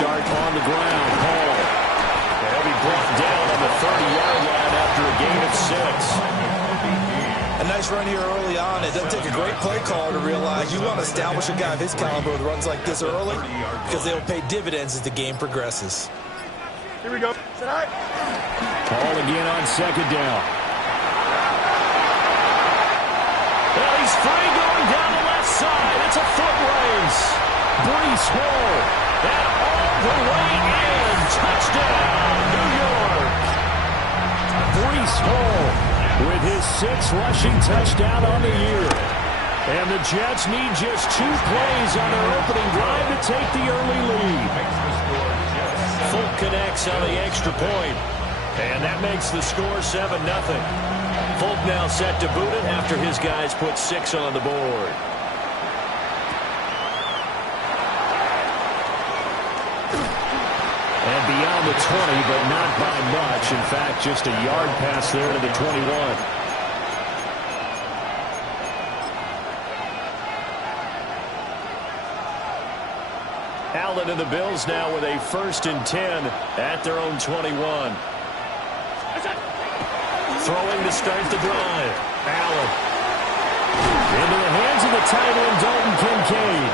start on the ground. Hall. He'll be brought down on the 30-yard line after a gain of 6. A nice run here early on. It doesn't take a great play caller to realize you want to establish a guy of his caliber with runs like this early because they'll pay dividends as the game progresses. Here we go. Hall again on second down. Well, he's free going down the left side. It's a foot race. Breece Hall. And all the way in. Touchdown, New York. Breece Hall with his 6th rushing touchdown on the year. And the Jets need just 2 plays on their opening drive to take the early lead. Folk connects on the extra point. And that makes the score 7-0. Folk now set to boot it after his guys put 6 on the board. And beyond the 20, but not by much. In fact, just a yard pass there to the 21. Allen and the Bills now with a 1st and 10 at their own 21. Throwing to start the drive. Allen. Into the hands of the tight end, Dalton Kincaid.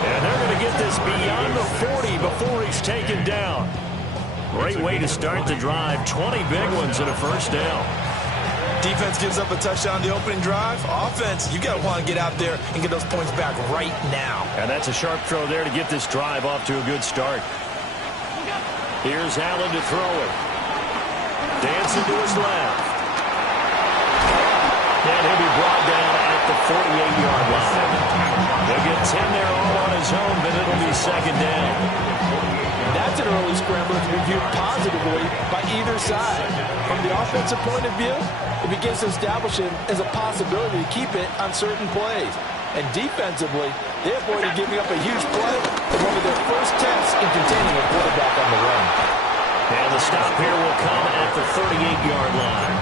And they're going to get this beyond the 40 before he's taken down. Great way to start the drive. 20 big ones and a 1st down. Defense gives up a touchdown the opening drive. Offense, you got to want to get out there and get those points back right now. And that's a sharp throw there to get this drive off to a good start. Here's Allen to throw it. Dancing to his left. And he'll be brought down at the 48-yard line. They'll get 10 there all on his own, but it'll be 2nd down. That's an early scrambler to be viewed positively by either side. From the offensive point of view, it begins to establish him as a possibility to keep it on certain plays. And defensively, they avoided giving up a huge play in one of their first tests in containing a quarterback on the run. And the stop here will come at the 38-yard line.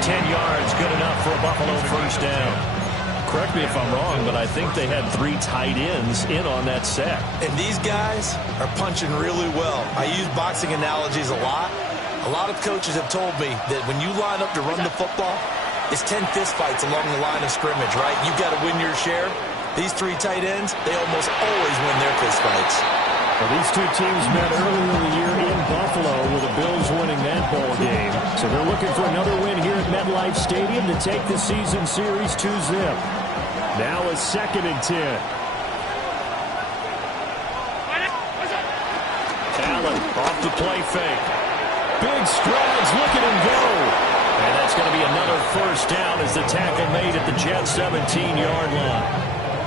10 yards, good enough for a Buffalo 1st down. Correct me if I'm wrong, but I think they had 3 tight ends in on that set. And these guys are punching really well. I use boxing analogies a lot. A lot of coaches have told me that when you line up to run the football, it's 10 fistfights along the line of scrimmage, right? You've got to win your share. These 3 tight ends, they almost always win their fistfights. Well, these 2 teams met earlier in the year in Buffalo with the Bills winning that ball game. So they're looking for another win here at MetLife Stadium to take the season series 2-zip. Now a 2nd and 10. Allen off the play fake. Big strides, look at him go. And that's going to be another 1st down as the tackle made at the Jets 17-yard line.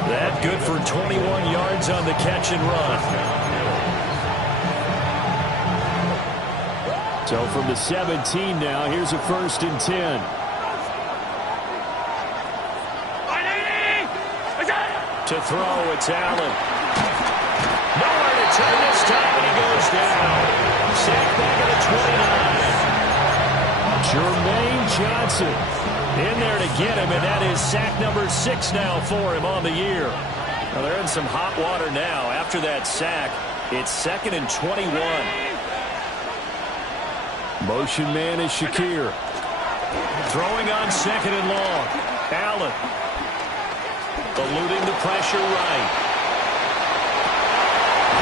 That good for 21 yards on the catch and run. So from the 17 now, here's a 1st and 10. To throw, it's Allen. Nowhere to turn this time, and he goes down. Sacked back at the 29. Jermaine Johnson in there to get him, and that is sack number 6 now for him on the year. Well, they're in some hot water now. After that sack, it's 2nd and 21. Motion man is Shakir. Throwing on 2nd and long. Allen. Eluding the pressure right.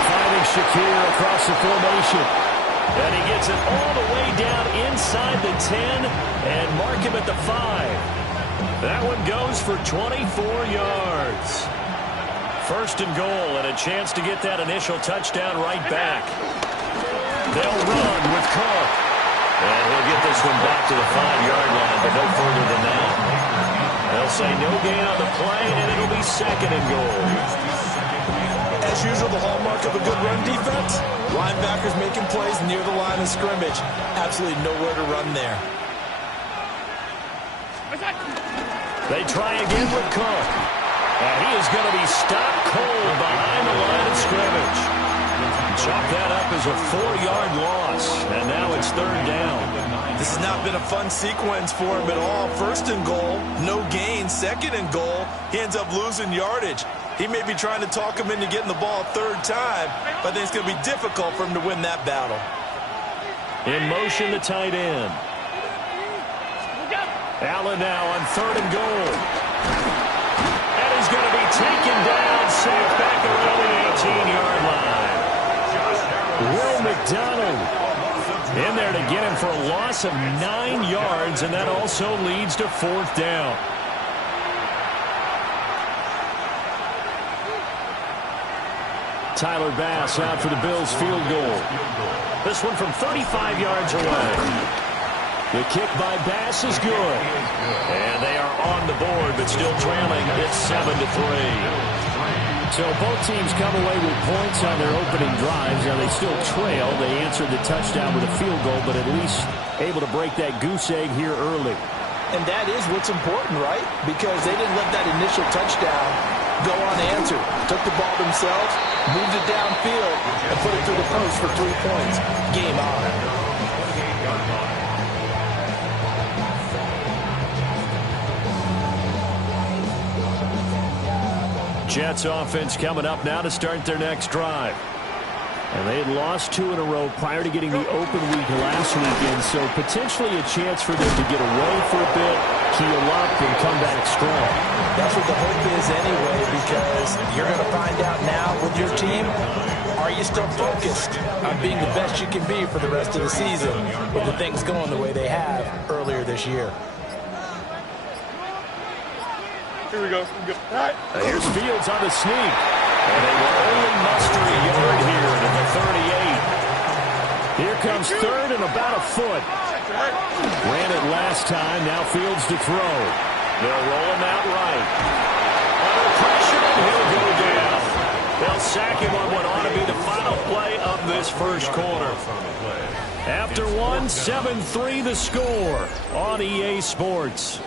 Finding Shakir across the formation. And he gets it all the way down inside the 10 and mark him at the 5. That one goes for 24 yards. 1st and goal and a chance to get that initial touchdown right back. They'll run with Cook. And he'll get this one back to the 5-yard line, but no further than that. They'll say no gain on the play, and it'll be 2nd and goal. As usual, the hallmark of a good run defense, linebackers making plays near the line of scrimmage. Absolutely nowhere to run there. They try again with Cook. And he is going to be stopped cold behind the line of scrimmage. Chalk that up as a 4-yard loss, and now it's 3rd down. This has not been a fun sequence for him at all. 1st and goal, no gain. 2nd and goal, he ends up losing yardage. He may be trying to talk him into getting the ball a 3rd time, but I think it's going to be difficult for him to win that battle. In motion, the tight end. Allen now on 3rd and goal. And he's going to be taken down, sacked back around the 18-yard line. Will McDonald in there to get him for a loss of 9 yards, and that also leads to 4th down. Tyler Bass out for the Bills field goal. This one from 35 yards away. The kick by Bass is good. And they are on the board, but still trailing. It's 7-3. So both teams come away with points on their opening drives. Now they still trail. They answered the touchdown with a field goal, but at least able to break that goose egg here early. And that is what's important, right? Because they didn't let that initial touchdown go unanswered. Took the ball themselves, moved it downfield, and put it through the post for 3 points. Game on. Jets offense coming up now to start their next drive. And they had lost 2 in a row prior to getting the open week last weekend, so potentially a chance for them to get away for a bit, heal up, and come back strong. That's what the hope is anyway, because you're going to find out now with your team, are you still focused on being the best you can be for the rest of the season with the things going the way they have earlier this year? Here we go. Here's Fields on the sneak. And they will only muster a yard here to the 38. Here comes 3rd and about a foot. Ran it last time. Now Fields to throw. They'll roll him out right. Under pressure, and he'll go down. They'll sack him on what ought to be the final play of this first quarter. After 7-3 the score on EA Sports.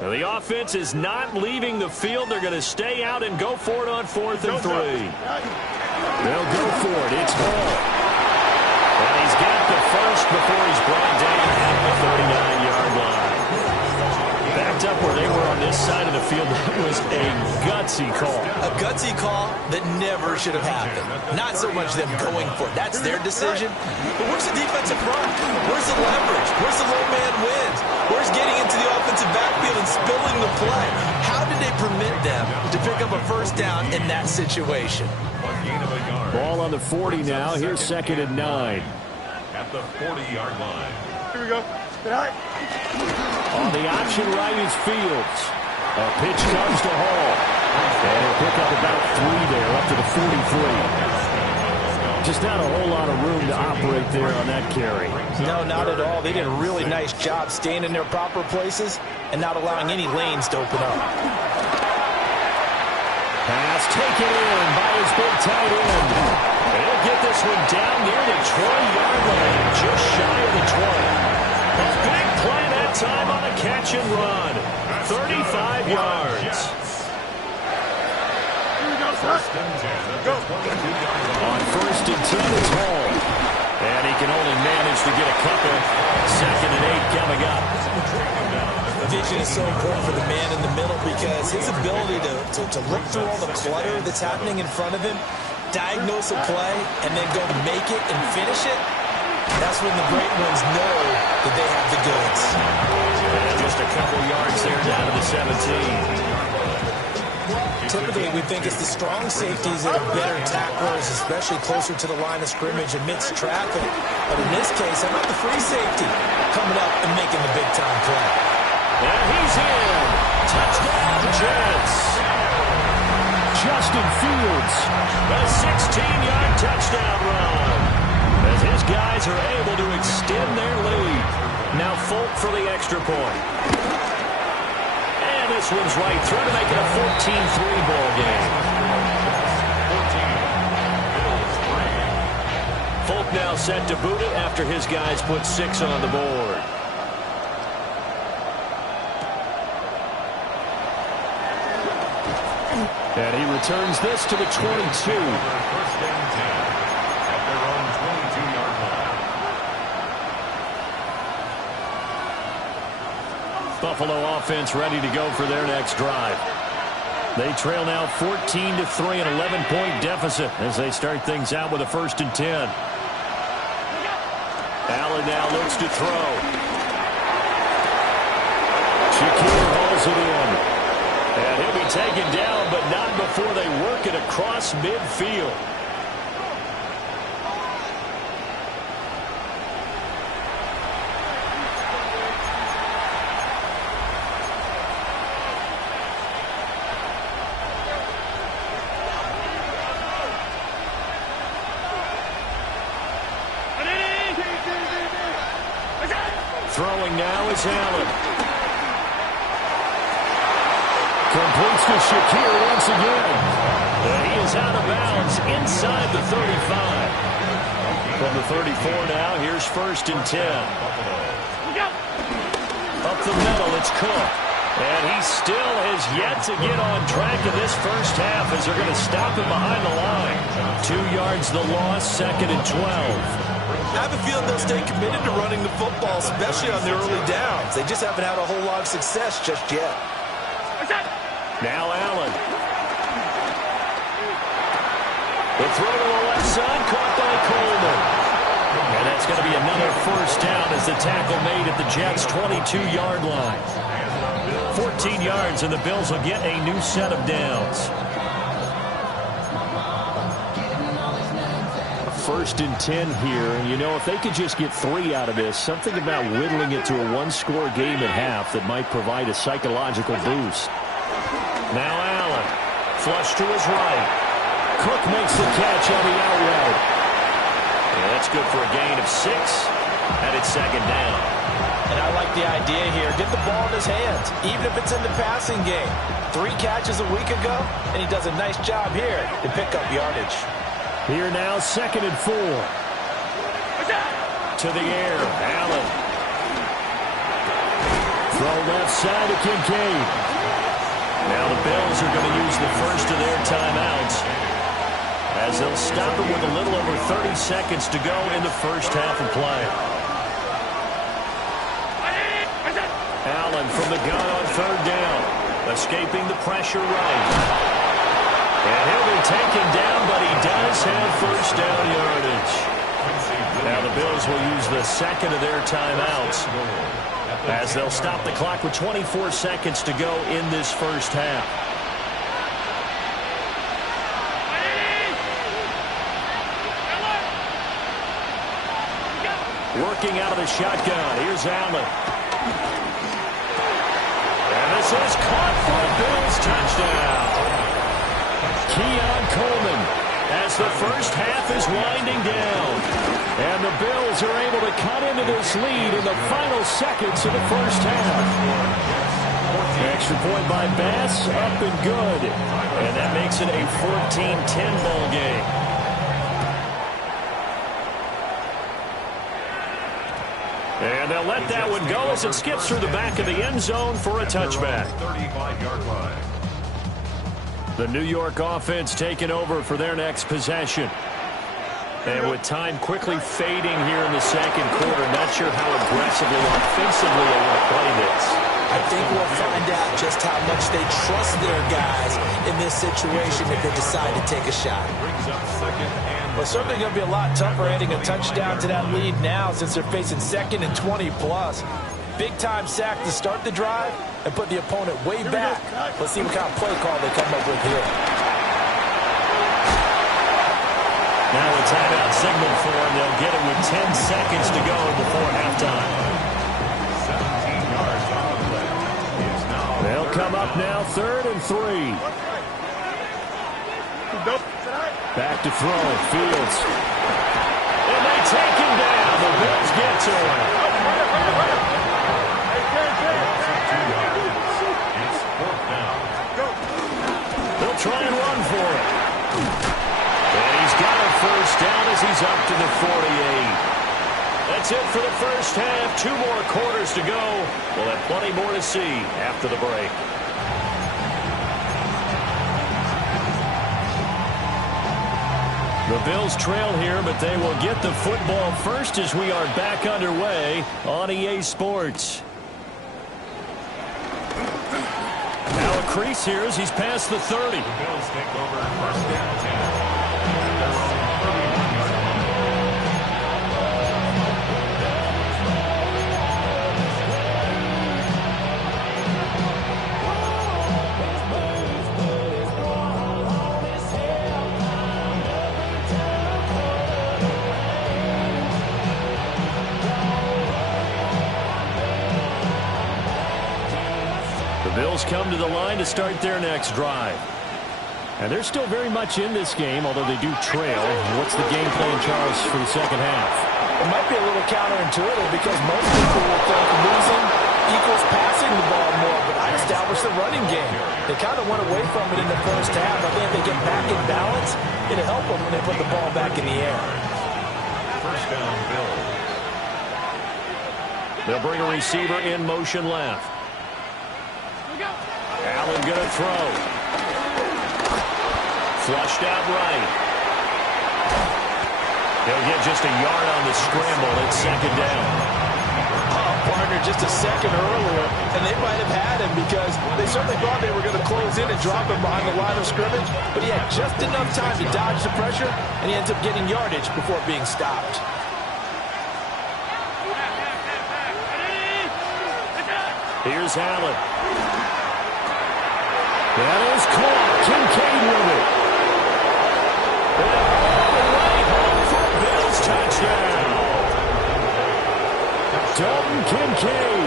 The offense is not leaving the field. They're going to stay out and go for it on 4th and 3. They'll go for it. It's Hall. And he's got the first before he's brought down at the 39-yard line. Backed up where they were on this side of the field. That was a gutsy call. A gutsy call that never should have happened. Not so much them going for it. That's their decision. But where's the defensive front? Where's the leverage? Where's the low man wins? Where's getting into the offensive backfield and spilling the play? How did they permit them to pick up a 1st down in that situation? Ball on the 40 now. Here's 2nd and 9. At the 40-yard line. Here we go. On the option right is Fields. A pitch comes to Hall. And he'll pick up about 3 there, up to the 43. Just not a whole lot of room to operate there on that carry. No, not at all. They did a really nice job staying in their proper places and not allowing any lanes to open up. Pass taken in by his big tight end. And he'll get this one down near the 20-yard line, just shy of the 20. A big play that time on a catch and run. 35 yards. On 1st and 10, it's Hall. And he can only manage to get a couple. 2nd and 8 coming up. Vision is so important for the man in the middle because his ability to look through all the clutter that's happening in front of him, diagnose a play, and then go make it and finish it, that's when the great ones know that they have the goods. And just a couple yards there down to the 17. Typically, we think it's the strong safeties that are better tacklers, especially closer to the line of scrimmage amidst traffic. But in this case, how about the free safety coming up and making the big-time play? And he's in. Touchdown, Jets. Justin Fields, a 16-yard touchdown run. As his guys are able to extend their lead. Now Folk for the extra point. And this one's right through to make it a 14-3 ball game. Folk now set to boot it after his guys put 6 on the board. And he returns this to the 22. First down 10 at their own 22-yard line. Buffalo offense ready to go for their next drive. They trail now 14-3, an 11-point deficit as they start things out with a 1st and 10. Allen now looks to throw. Shakir hauls it in. And he'll be taken down, but not before they work it across midfield. Throwing now is Allen. Completes to Shakir once again. And he is out of bounds inside the 35. From the 34 now, here's 1st and 10. Up the middle, it's Cook. And he still has yet to get on track in this first half as they're going to stop him behind the line. 2 yards the loss, 2nd and 12. I have a feeling they'll stay committed to running the football, especially on the early downs. They just haven't had a whole lot of success just yet. Now Allen. The throw to the left side, caught by Coleman. And that's going to be another 1st down as the tackle made at the Jets' 22-yard line. 14 yards, and the Bills will get a new set of downs. 1st and 10 here, and you know, if they could just get 3 out of this, something about whittling it to a 1-score game at half that might provide a psychological boost. Now Allen, flush to his right. Cook makes the catch on the out route. Yeah, that's good for a gain of 6, and it's 2nd down. And I like the idea here. Get the ball in his hands, even if it's in the passing game. 3 catches a week ago, and he does a nice job here to pick up yardage. Here now, 2nd and 4. To the air, Allen. Throw left side to Kincaid. Now the Bills are going to use the first of their timeouts as they'll stop it with a little over 30 seconds to go in the first half of play. Allen from the gun on 3rd down, escaping the pressure right. And he'll be taken down, but he does have 1st down yardage. Now the Bills will use the 2nd of their timeouts as they'll stop the clock with 24 seconds to go in this first half. Working out of the shotgun. Here's Allen. And this is caught for a Bills touchdown. Keon Coleman as the first half is winding down. And the Bills are able to cut into this lead in the final seconds of the first half. Extra point by Bass, up and good. And that makes it a 14-10 ball game. And they'll let that one go as it skips through the back of the end zone for a touchback. 35-yard line. The New York offense taking over for their next possession. And with time quickly fading here in the second quarter, not sure how aggressively offensively they want to play this. I think we'll find out just how much they trust their guys in this situation if they decide to take a shot. Brings up 2nd and... Well, certainly going to be a lot tougher adding a touchdown to that lead now since they're facing 2nd and 20+. Big-time sack to start the drive and put the opponent way back. Let's see what kind of play call they come up with here. Now a timeout signal for them. They'll get it with 10 seconds to go before halftime. 17 yards on the play. Is now They'll come up now 3rd and 3. Back to throw. Fields. And they take him down. The Bills get to him. It's 4th down. They'll try and run for it. And he's got a 1st down as he's up to the 48. That's it for the first half. 2 more quarters to go. We'll have plenty more to see after the break. The Bills trail here, but they will get the football first as we are back underway on EA Sports. Now a crease here as he's past the 30. The Bills take over first down 10 at their own 31-yard line. Bills come to the line to start their next drive. And they're still very much in this game, although they do trail. What's the game plan, Charles, for the second half? It might be a little counterintuitive because most people will think losing equals passing the ball more, but I established the running game. They kind of went away from it in the first half. I think if they get back in balance, it'll help them when they put the ball back in the air. First down, Bills. They'll bring a receiver in motion left. Allen going to throw. Flushed out right. He'll get just a yard on the scramble. It's second down. Partner just a second earlier, and they might have had him because they certainly thought they were going to close in and drop him behind the line of scrimmage, but he had just enough time to dodge the pressure, and he ends up getting yardage before being stopped. Here's Allen. That is caught. Kincaid with it. And all the way home for a Bills touchdown. Dalton Kincaid,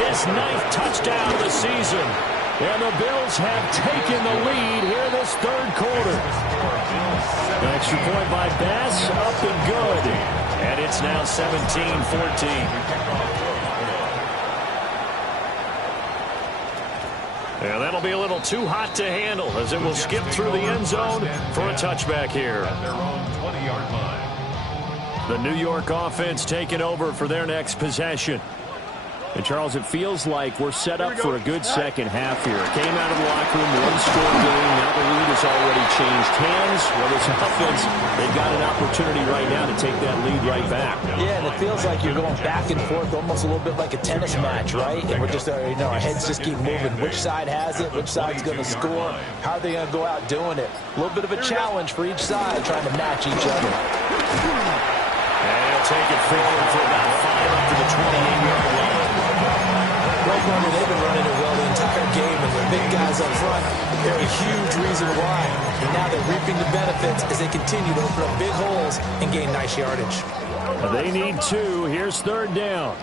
his 9th touchdown of the season. And the Bills have taken the lead here this third quarter. An extra point by Bass, up and good. And it's now 17-14. And that'll be a little too hot to handle as it will skip through the end zone for a touchback here. At their own 20-yard line. The New York offense taking over for their next possession. And, Charles, it feels like we're set up for a good second half here. Came out of the locker room, one-score game. Now the lead has already changed hands. Well, this offense, they've got an opportunity right now to take that lead right back. Yeah, and it feels like you're going back and forth almost a little bit like a tennis match, right? And we're just, our heads just keep moving. Which side has it? Which side's going to score? How are they going to go out doing it? A little bit of a challenge for each side trying to match each other. And he'll take it forward for about 5 up to the 28-yard line. They've been running it well the entire game, and the big guys up front, they're a huge reason why. And now they're reaping the benefits as they continue to open up big holes and gain nice yardage. They need 2. Here's third down.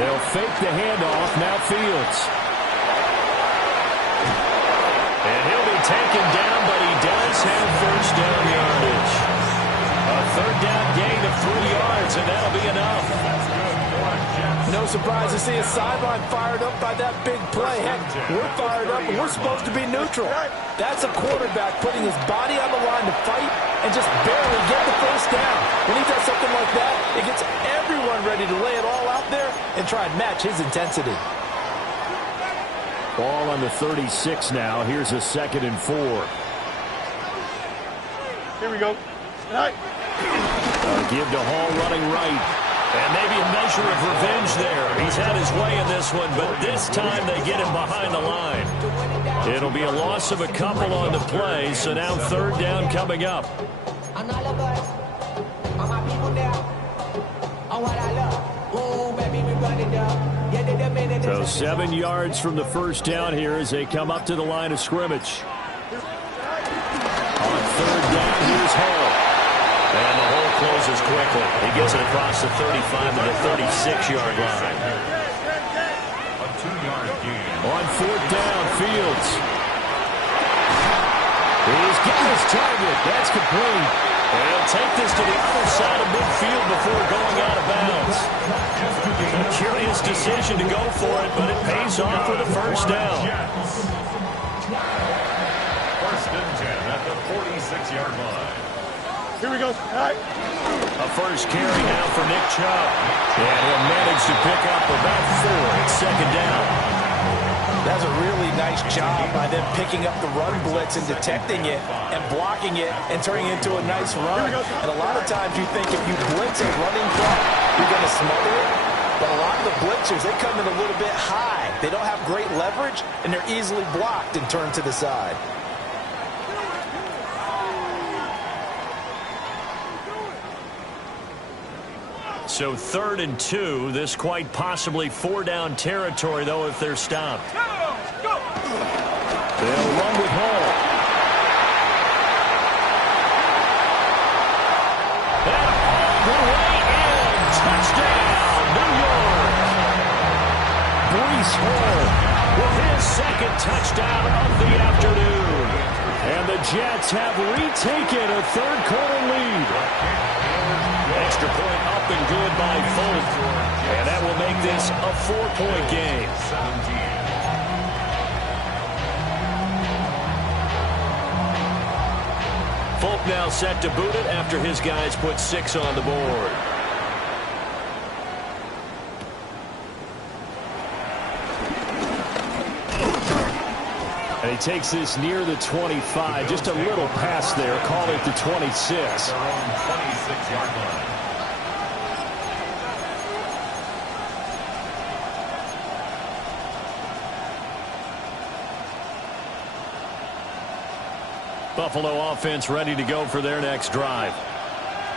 They'll fake the handoff. Now Fields. And he'll be taken down, but he does have first down yardage. A third down gain of 3 yards, and that'll be enough. No surprise to see a sideline fired up by that big play. Heck, we're fired up, and we're supposed to be neutral. That's a quarterback putting his body on the line to fight and just barely get the first down. When he does something like that, it gets everyone ready to lay it all out there and try and match his intensity. Ball on the 36 now. Here's a 2nd and 4. Here we go. Give to Hall running right. And maybe a measure of revenge there. He's had his way in this one, but this time they get him behind the line. It'll be a loss of a couple on the play, so now third down coming up. So 7 yards from the first down here as they come up to the line of scrimmage. On third down, here's Hall. And the hole closes quickly. He gets it across the 35 to the 36-yard line. A 2-yard gain. On fourth down, Fields. He's getting his target. That's complete. And he'll take this to the other side of midfield before going out of bounds. A curious decision to go for it, but it pays off for the first down. First and 10 at the 46-yard line. Here we go. All right. A first carry now for Nick Chubb. And he'll manage to pick up about 4. It's second down. That's a really nice job by them picking up the run blitz and detecting it and blocking it and turning it into a nice run. And a lot of times you think if you blitz a running play, you're going to smother it. But a lot of the blitzers, they come in a little bit high. They don't have great leverage, and they're easily blocked and turned to the side. So 3rd and 2. This quite possibly 4-down territory, though, if they're stopped. They'll run with Hall. And all the way in. Touchdown, New York. Breece Hall with his second touchdown of the afternoon. And the Jets have retaken a third-quarter lead. Extra point up and good by Folk. And that will make this a 4-point game. 17. Folk now set to boot it after his guys put 6 on the board. And he takes this near the 25. Just a little pass there. Call it the 26. Their own 26-yard line. Buffalo offense ready to go for their next drive.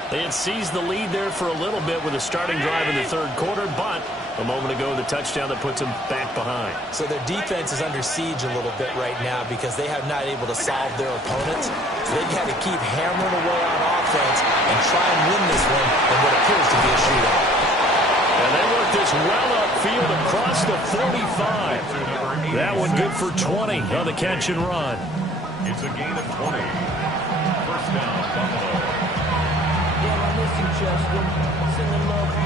They had seized the lead there for a little bit with a starting drive in the third quarter, but a moment ago the touchdown that puts them back behind. So their defense is under siege a little bit right now because they have not able to solve their opponents. So they've had to keep hammering away on offense and try and win this one in what appears to be a shootout. And they work this well upfield across the 45. That one good for 20 on the catch and run. It's a gain of 20. First down, Buffalo.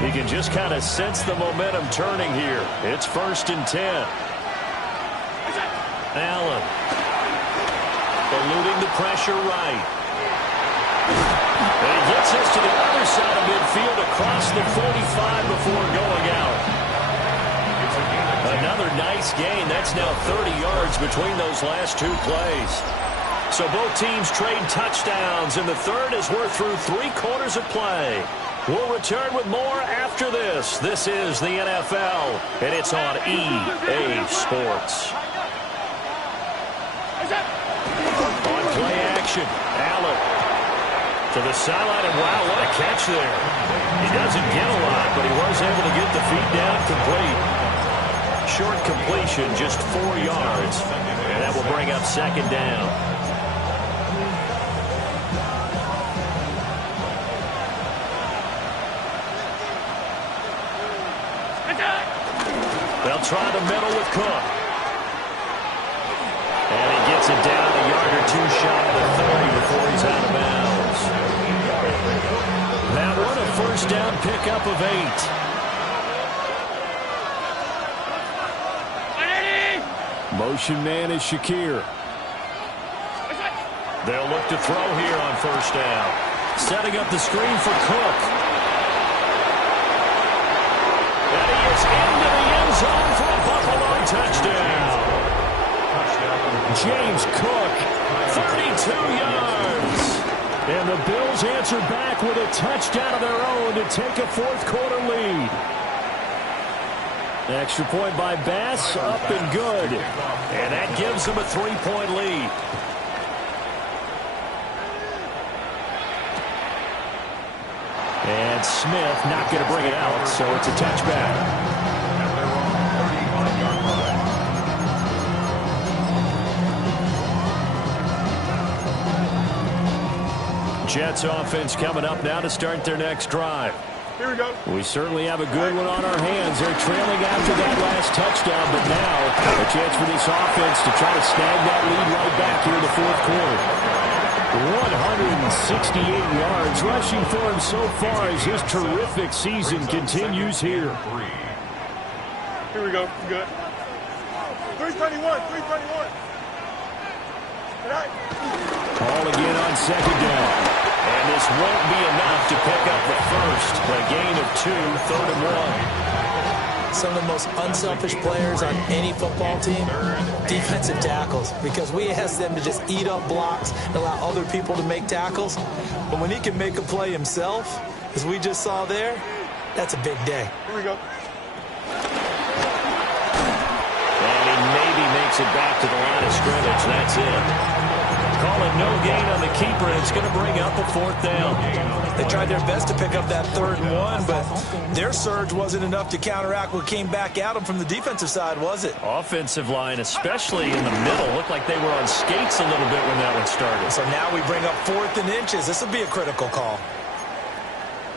You can just kind of sense the momentum turning here. It's 1st and 10. Allen. Eluding the pressure right. And he gets us to the other side of midfield across the 45 before going out. Another nice gain. That's now 30 yards between those last 2 plays. So both teams trade touchdowns, and the third as we're through 3 quarters of play. We'll return with more after this. This is the NFL, and it's on EA Sports. On play action, Allen to the sideline, and wow, what a catch there. He doesn't get a lot, but he was able to get the feet down complete. Short completion, just 4 yards, and that will bring up second down. They'll try the middle with Cook. And he gets it down a yard or 2 shy of the 30 before he's out of bounds. That one a first down pickup of 8. Motion man is Shakir. They'll look to throw here on first down. Setting up the screen for Cook. And he is into the end zone for a Buffalo touchdown. James Cook, 32 yards. And the Bills answer back with a touchdown of their own to take a 4th quarter lead. Extra point by Bass, up and good. And that gives them a 3-point lead. And Smith not going to bring it out, so it's a touchback. Jets offense coming up now to start their next drive. Here we go. We certainly have a good one on our hands. They're trailing after that last touchdown, but now a chance for this offense to try to snag that lead right back here in the 4th quarter. 168 yards rushing for him so far as his terrific season continues here. Here we go. Good. 321. 321. Ball again on second down. And this won't be enough to pick up the first. A gain of 2, 3rd and 1. Some of the most unselfish players on any football team, defensive tackles, because we ask them to just eat up blocks and allow other people to make tackles. But when he can make a play himself, as we just saw there, that's a big day. Here we go. And he maybe makes it back to the line of scrimmage. That's it. Call it no gain on the keeper, and it's going to bring up a 4th down. They tried their best to pick up that 3rd and 1, but their surge wasn't enough to counteract what came back at them from the defensive side, was it? Offensive line, especially in the middle, looked like they were on skates a little bit when that one started. So now we bring up 4th and inches. This will be a critical call.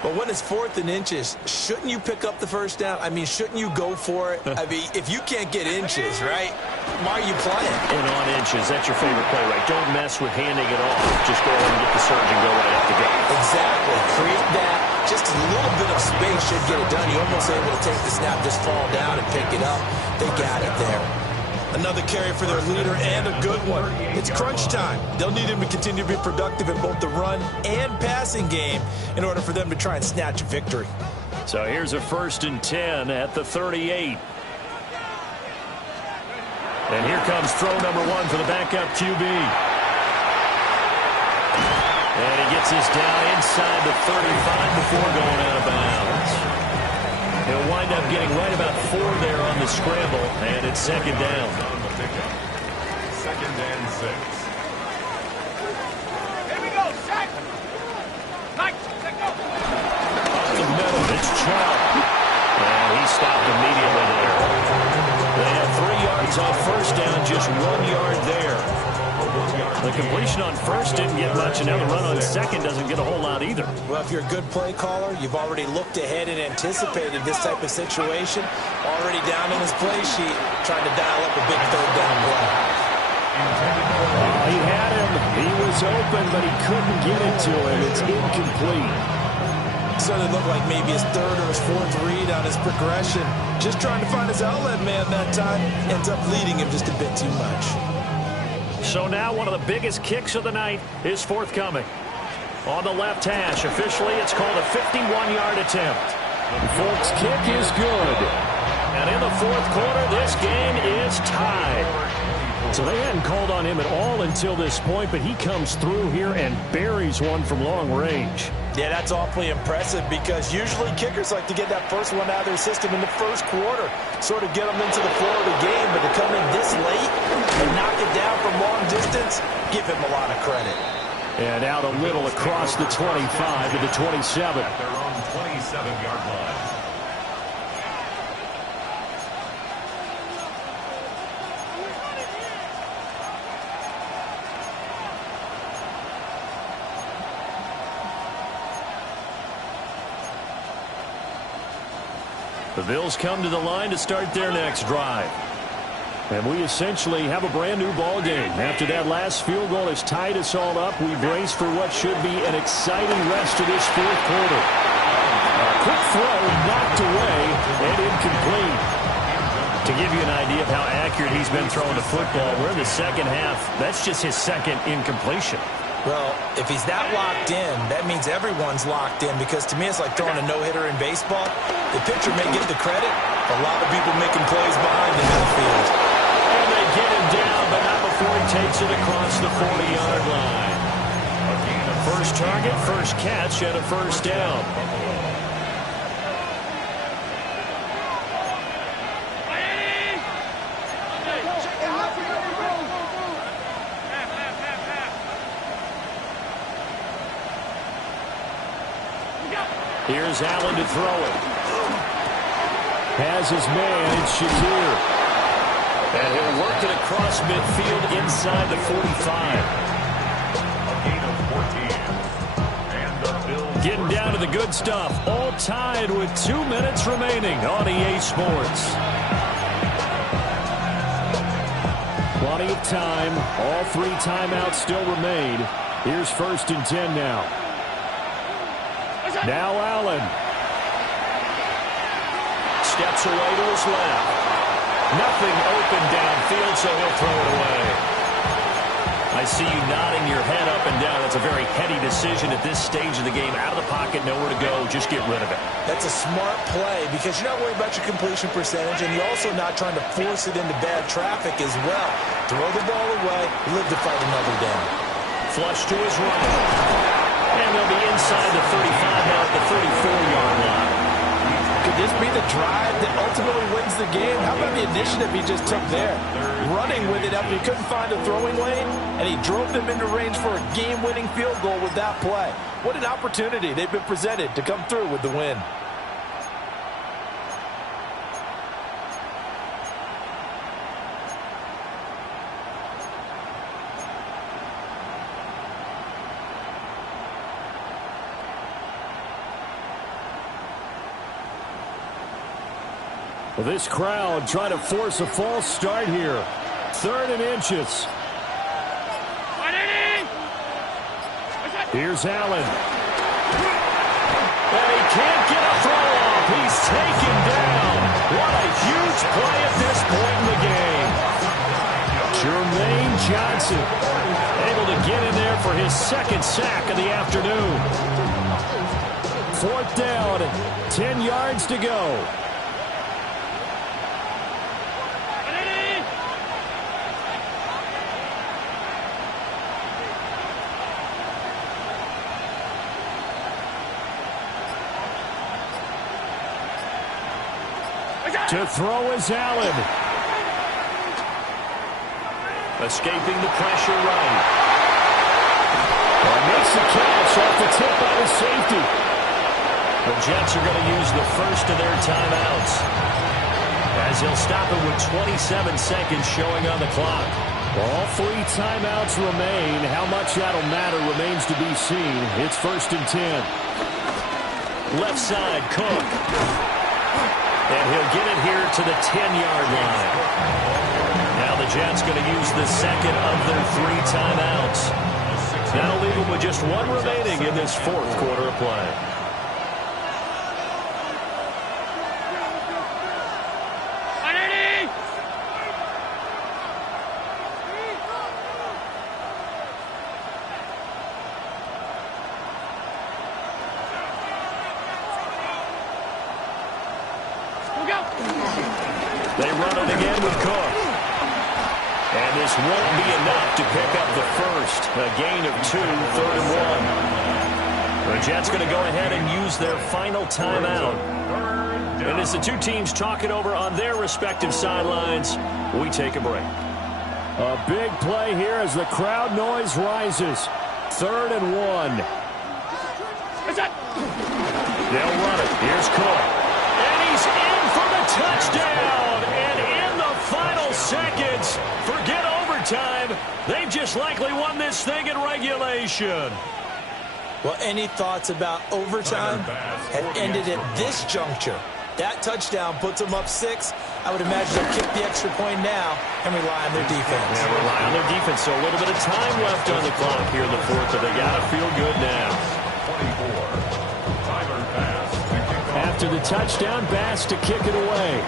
But when it's 4th and inches, shouldn't you pick up the first down? I mean, shouldn't you go for it? I mean, if you can't get inches, right, why are you playing? And on inches, that's your favorite play, right? Don't mess with handing it off. Just go ahead and get the surge and go right up the gut. Exactly. Create that. Just a little bit of space should get it done. You're almost able to take the snap, just fall down and pick it up. They got it there. Another carry for their leader, and a good one. It's crunch time. They'll need him to continue to be productive in both the run and passing game in order for them to try and snatch a victory. So here's a 1st and 10 at the 38. And here comes throw number 1 for the backup QB. And he gets this down inside the 35 before going out of bounds. He'll wind up getting right about 4 there on the scramble, and it's 2nd down. 2nd and 6. Here we go, Shaq. Mike, let go. Up the middle, it's Chubb. And he stopped immediately there. They have 3 yards on 1st down, just 1 yard there. The completion on 1st didn't get much, and now the run on 2nd doesn't get a whole lot either. Well, if you're a good play caller, you've already looked ahead and anticipated this type of situation. Already down on his play sheet, trying to dial up a big 3rd down play. He had him. He was open, but he couldn't get it to him. It's incomplete. So it looked like maybe his 3rd or his 4th read on his progression. Just trying to find his outlet man that time. Ends up leading him just a bit too much. So now one of the biggest kicks of the night is forthcoming. On the left hash, officially it's called a 51-yard attempt. Folks, kick is good. And in the 4th quarter, this game is tied. So they hadn't called on him at all until this point, but he comes through here and buries one from long range. Yeah, that's awfully impressive because usually kickers like to get that first one out of their system in the 1st quarter, sort of get them into the flow of the game, but to come in this late and knock it down from long distance, give him a lot of credit. And out a little across the 25 to the 27. At their own 27-yard line. The Bills come to the line to start their next drive. And we essentially have a brand new ball game. After that last field goal has tied us all up, we brace for what should be an exciting rest of this 4th quarter. A quick throw knocked away and incomplete. To give you an idea of how accurate he's been throwing the football, we're in the 2nd half. That's just his 2nd incompletion. Well, if he's that locked in, that means everyone's locked in because to me it's like throwing a no-hitter in baseball. The pitcher may get the credit, a lot of people making plays behind him in the field. And they get him down, but not before he takes it across the 40-yard line. First target, first catch, and a 1st down. Here's Allen to throw it. Has his man, it's Shakir. And he'll work it across midfield inside the 45. A gain of 14. And the Bills Getting down to the good stuff. All tied with 2 minutes remaining on EA Sports. Plenty of time. All 3 timeouts still remain. Here's 1st and 10 now. Now Allen. Steps away to his left. Nothing open downfield, so he'll throw it away. I see you nodding your head up and down. That's a very heady decision at this stage of the game. Out of the pocket, nowhere to go. Just get rid of it. That's a smart play because you're not worried about your completion percentage, and you're also not trying to force it into bad traffic as well. Throw the ball away, live to fight another down. Flush to his right. And they'll be inside the 35 now at the 34-yard line. Could this be the drive that ultimately wins the game? How about the initiative he just took there? Running with it after he couldn't find a throwing lane, and he drove them into range for a game-winning field goal with that play. What an opportunity they've been presented to come through with the win. Well, this crowd trying to force a false start here. 3rd and inches. Here's Allen. And he can't get a throw off. He's taken down. What a huge play at this point in the game. Jermaine Johnson able to get in there for his 2nd sack of the afternoon. 4th down, 10 yards to go. To throw is Allen. Escaping the pressure right. Makes the catch off the tip by the safety. The Jets are going to use the first of their timeouts, as he'll stop it with 27 seconds showing on the clock. All 3 timeouts remain. How much that'll matter remains to be seen. It's 1st and 10. Left side, Cook. And he'll get it here to the 10-yard line. Now the Jets going to use the 2nd of their 3 timeouts. That'll leave them with just 1 remaining in this 4th quarter of play. They run it again with Cook. And this won't be enough to pick up the first. A gain of 2, 3rd and 1. The Jets going to go ahead and use their final timeout. And as the 2 teams talk it over on their respective sidelines, we take a break. A big play here as the crowd noise rises. 3rd and 1. They'll run it. Here's Cook. And he's in for the touchdown. And in the final seconds, forget overtime. They've just likely won this thing in regulation. Well, any thoughts about overtime had ended at this juncture. That touchdown puts them up 6. I would imagine they'll kick the extra point now and rely on their defense. Yeah, rely on their defense. So a little bit of time left on the clock here in the 4th, but they got to feel good now. 24. Tyler Bass. After the touchdown, Bass to kick it away.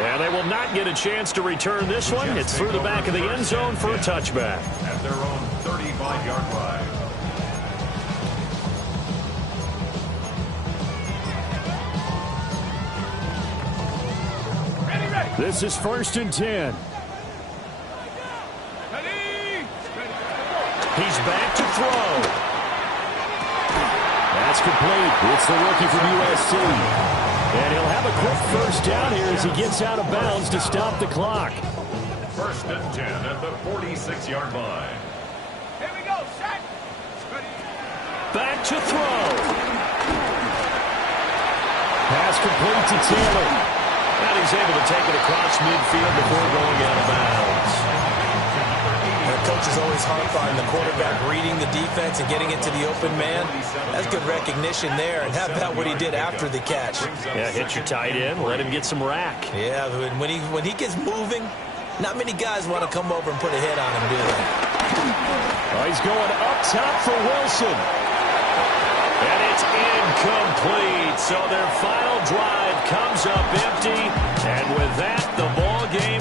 And they will not get a chance to return this one. It's through the back of the end zone for a touchback. At their own 35-yard line. This is 1st and 10. He's back to throw. That's complete. It's the rookie from USC. And he'll have a quick first down here as he gets out of bounds to stop the clock. 1st and 10 at the 46-yard line. Here we go, set. Back to throw. Pass complete to Taylor. And he's able to take it across midfield before going out of bounds. The coaches always harp on the quarterback reading the defense and getting it to the open man. That's good recognition there. And how about what he did after the catch? Yeah, hit your tight end, let him get some rack. Yeah, when he gets moving, not many guys want to come over and put a hit on him, do they? Oh, he's going up top for Wilson. And it's incomplete. So their final drive comes up empty. And with that, the ball game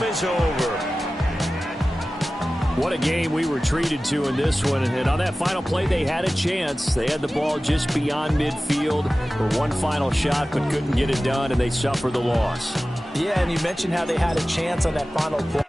What a game we were treated to in this one. And on that final play, they had a chance. They had the ball just beyond midfield for one final shot, but couldn't get it done, and they suffer the loss. Yeah, and you mentioned how they had a chance on that final play.